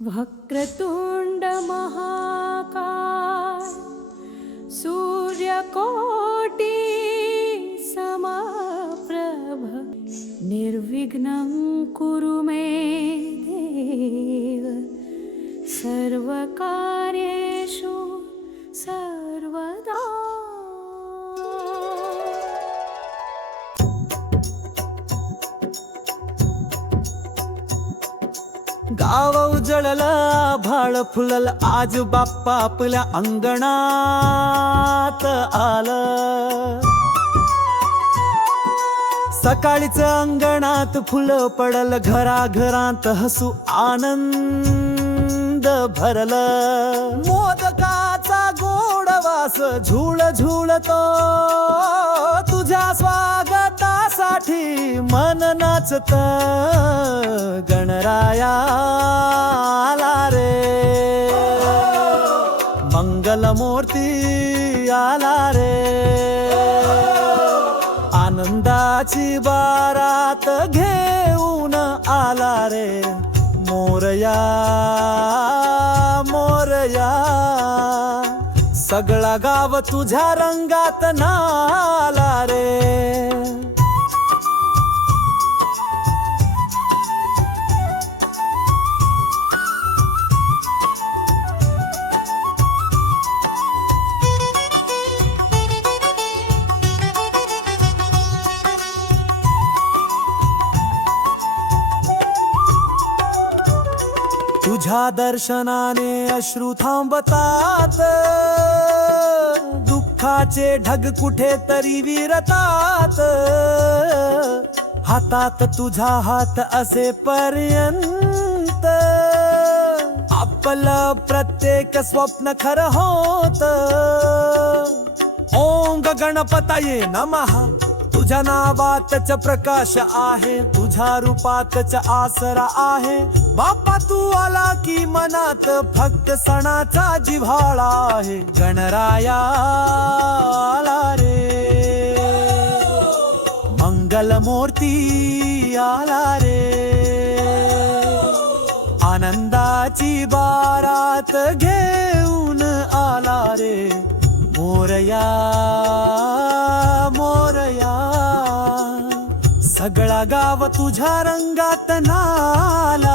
वक्रतुंड महाकाय सूर्यकोटि समप्रभ निर्विघ्नं कुरु मे देव सर्वकार्येषु सर्वदा। गाव उजळलं आभाळ फुललं आज बाप्पा आपल्या अंगणात आलं। सकाळीच अंगणात फुलं पडलं घराघरात हसू आनंद भरलं। मोदकाचा गोड वास झुळ झुळतो तुझ्या स्वागतासाठी मन नाचत। गणराया आला रे मंगलमूर्ती आला रे आनंदाची बारात घेऊन आला रे मोरया मोरया। सगळा गाव तुझ्या रंगात नाला रे। तुझ्या दर्शनाने अश्रू थांबतात दुःखाचे ढग कुठे तरी विरतात। हातात तुझा हात असेपर्यंत आपलं प्रत्येक स्वप्न खरं होत। ओम गणपतये नमः तुझ्या नावातच प्रकाश आहे तुझ्या रूपातच आसरा आहे। बाप्पा तू आला की मनात फक्त सणाचा जिव्हाळा आहे। गणराया आला रे मंगलमूर्ती आला रे आनंदाची बारात घेऊन आला रे मोरया मोरया। सगळा गाव तुझ्या रंगात नाला